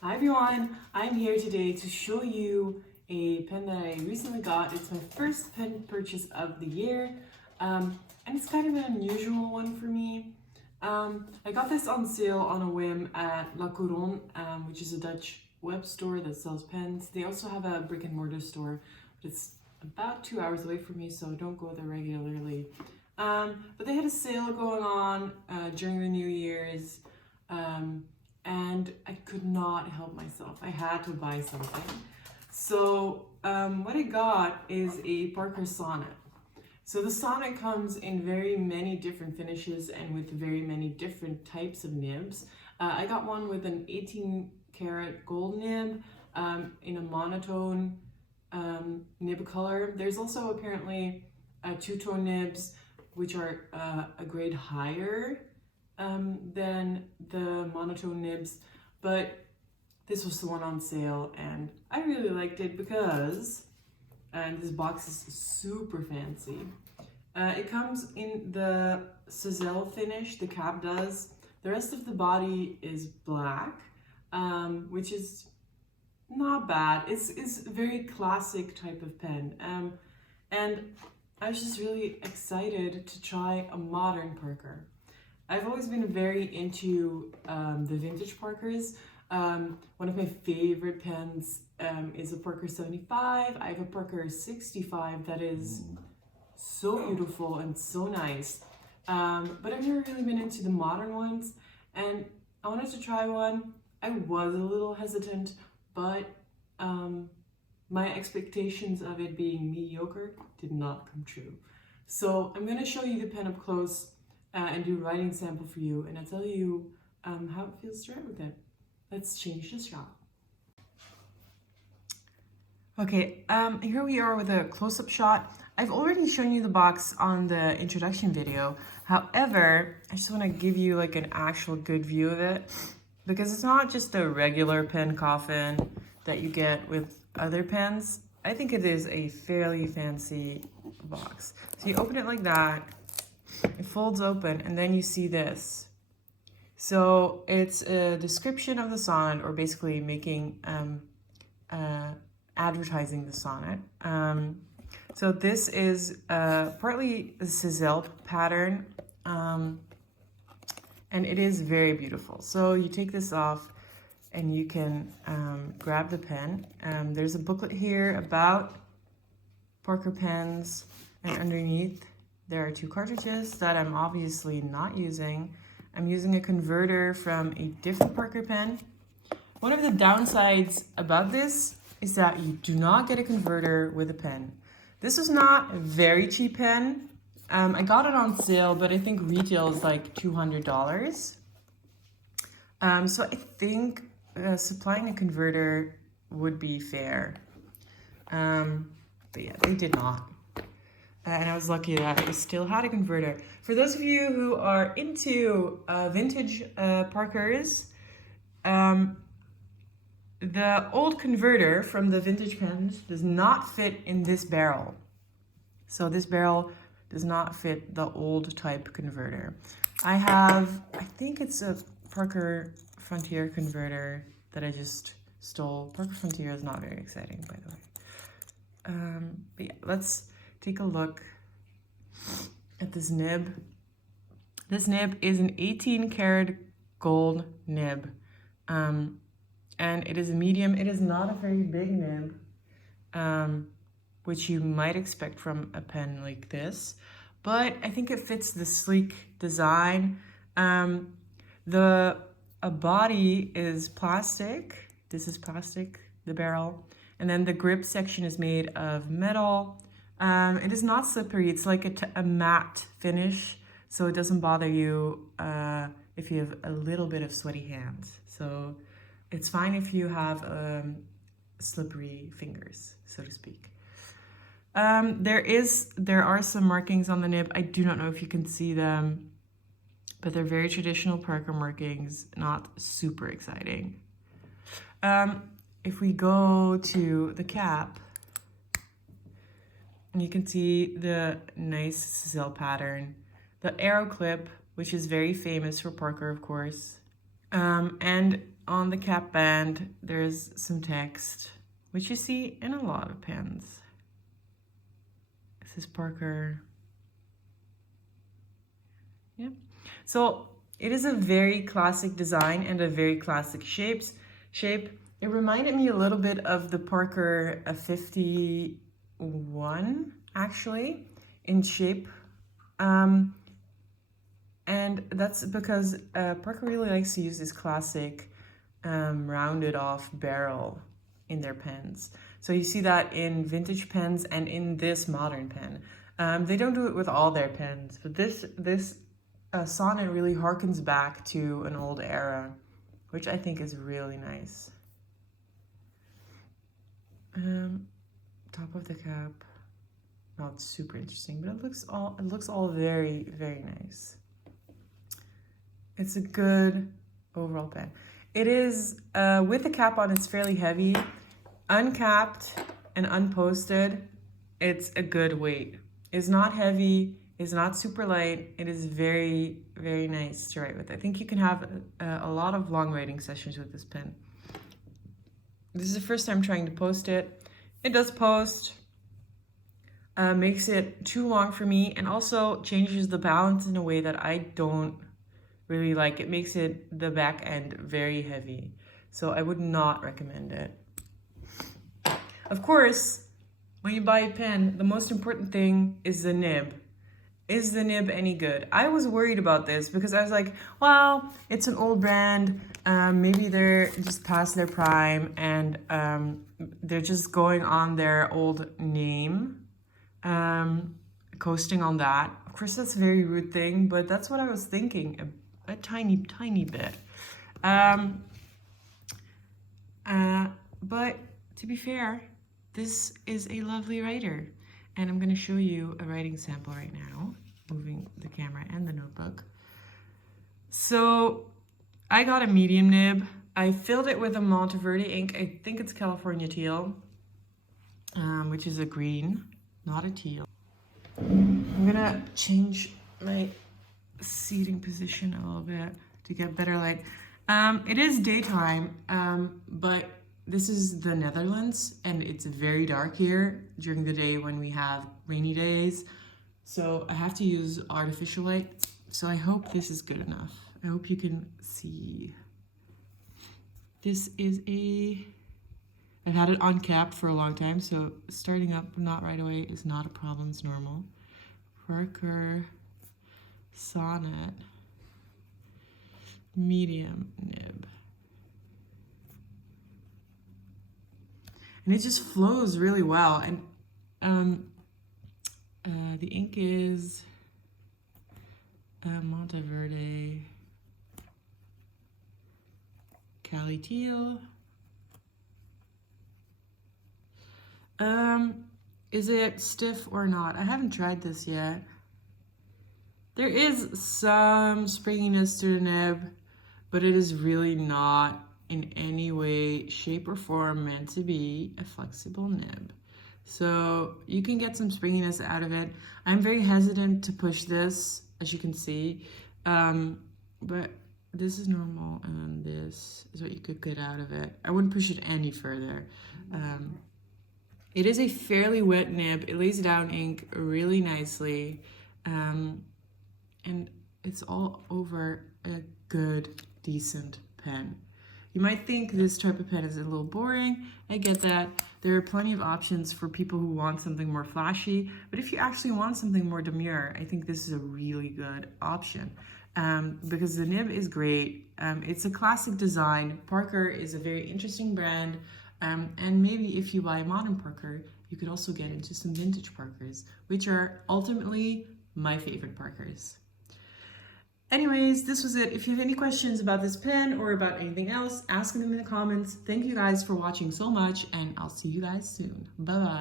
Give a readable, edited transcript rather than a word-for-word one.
Hi everyone, I'm here today to show you a pen that I recently got. It's my first pen purchase of the year, and it's kind of an unusual one for me. I got this on sale on a whim at La Couronne, which is a Dutch web store that sells pens. They also have a brick and mortar store, but it's about 2 hours away from me, so I don't go there regularly. But they had a sale going on during the New Year's. And I could not help myself. I had to buy something. So what I got is a Parker Sonnet. So the Sonnet comes in very many different finishes and with very many different types of nibs. I got one with an 18 karat gold nib in a monotone nib color. There's also apparently two-tone nibs which are a grade higher than the monotone nibs, but this was the one on sale and I really liked it because, and this box is super fancy. It comes in the Cizelle finish, the cap does. The rest of the body is black, which is not bad. It's a very classic type of pen. And I was just really excited to try a modern Parker. I've always been very into the vintage Parkers. One of my favorite pens is a Parker 75. I have a Parker 65 that is so beautiful and so nice. But I've never really been into the modern ones, and I wanted to try one. I was a little hesitant, but my expectations of it being mediocre did not come true. So I'm going to show you the pen up close and do a writing sample for you, and I'll tell you how it feels to write with it. Let's change the shot. Okay, here we are with a close-up shot. I've already shown you the box on the introduction video. However, I just want to give you like an actual good view of it, because it's not just a regular pen coffin that you get with other pens. I think it is a fairly fancy box. So you open it like that, it folds open, and then you see this. So it's a description of the sonnet, or basically making advertising the sonnet. So this is partly a Cizelle pattern, and it is very beautiful. So you take this off and you can grab the pen. There's a booklet here about Parker pens, and underneath there are two cartridges that I'm obviously not using. I'm using a converter from a different Parker pen. One of the downsides about this is that you do not get a converter with a pen. This is not a very cheap pen. I got it on sale, but I think retail is like $200. So I think supplying a converter would be fair. But yeah, they did not. And I was lucky that I still had a converter. For those of you who are into vintage Parkers, the old converter from the vintage pens does not fit in this barrel. So this barrel does not fit the old type converter. I think it's a Parker Frontier converter that I just stole. Parker Frontier is not very exciting, by the way. But yeah, let's take a look at this nib. This nib is an 18 karat gold nib. And it is a medium. It is not a very big nib, which you might expect from a pen like this, but I think it fits the sleek design. The body is plastic. This is plastic, the barrel. And then the grip section is made of metal. It is not slippery. It's like a matte finish, so it doesn't bother you if you have a little bit of sweaty hands. So it's fine if you have slippery fingers, so to speak. There are some markings on the nib. I do not know if you can see them, but they're very traditional Parker markings, not super exciting. If we go to the cap, and you can see the nice Cizelle pattern, the arrow clip, which is very famous for Parker, of course. And on the cap band, there's some text, which you see in a lot of pens. This is Parker. Yeah. So it is a very classic design and a very classic shape. It reminded me a little bit of the Parker 51, actually, in shape. And that's because Parker really likes to use this classic rounded off barrel in their pens. So you see that in vintage pens and in this modern pen. They don't do it with all their pens, but this Sonnet really harkens back to an old era, which I think is really nice. Top of the cap, not super interesting, but it looks all very, very nice. It's a good overall pen. It is, with the cap on, it's fairly heavy. Uncapped and unposted, it's a good weight. It's not heavy, it's not super light. It is very, very nice to write with. I think you can have a lot of long writing sessions with this pen. This is the first time trying to post it. It does post, makes it too long for me, and also changes the balance in a way that I don't really like. It makes the back end very heavy. So I would not recommend it. Of course, when you buy a pen, the most important thing is the nib. Is the nib any good? I was worried about this because I was like, well, it's an old brand. Maybe they're just past their prime and they're just going on their old name, coasting on that. Of course, that's a very rude thing, but that's what I was thinking a tiny, tiny bit. But to be fair, this is a lovely writer. And I'm going to show you a writing sample right now, moving the camera and the notebook. So I got a medium nib. I filled it with a Monteverde ink. I think it's California teal, which is a green, not a teal. I'm going to change my seating position a little bit to get better light. It is daytime, but this is the Netherlands and it's very dark here during the day when we have rainy days. So I have to use artificial light. So I hope this is good enough. I hope you can see. This is I've had it on cap for a long time, so starting up not right away is not a problem, it's normal. Parker Sonnet medium nib. And it just flows really well. And the ink is Monteverde Cali Teal. Is it stiff or not? I haven't tried this yet. There is some springiness to the nib, but it is really not in any way, shape, or form meant to be a flexible nib. So you can get some springiness out of it. I'm very hesitant to push this, as you can see, but this is normal, and this is what you could get out of it. I wouldn't push it any further. It is a fairly wet nib. It lays down ink really nicely, and it's all over a good, decent pen. You might think this type of pen is a little boring. I get that. There are plenty of options for people who want something more flashy, but if you actually want something more demure, I think this is a really good option, because the nib is great. It's a classic design. Parker is a very interesting brand, and maybe if you buy a modern Parker, you could also get into some vintage Parkers, which are ultimately my favorite Parkers. Anyways, this was it. If you have any questions about this pen or about anything else, ask them in the comments. Thank you guys for watching so much, and I'll see you guys soon. Bye-bye.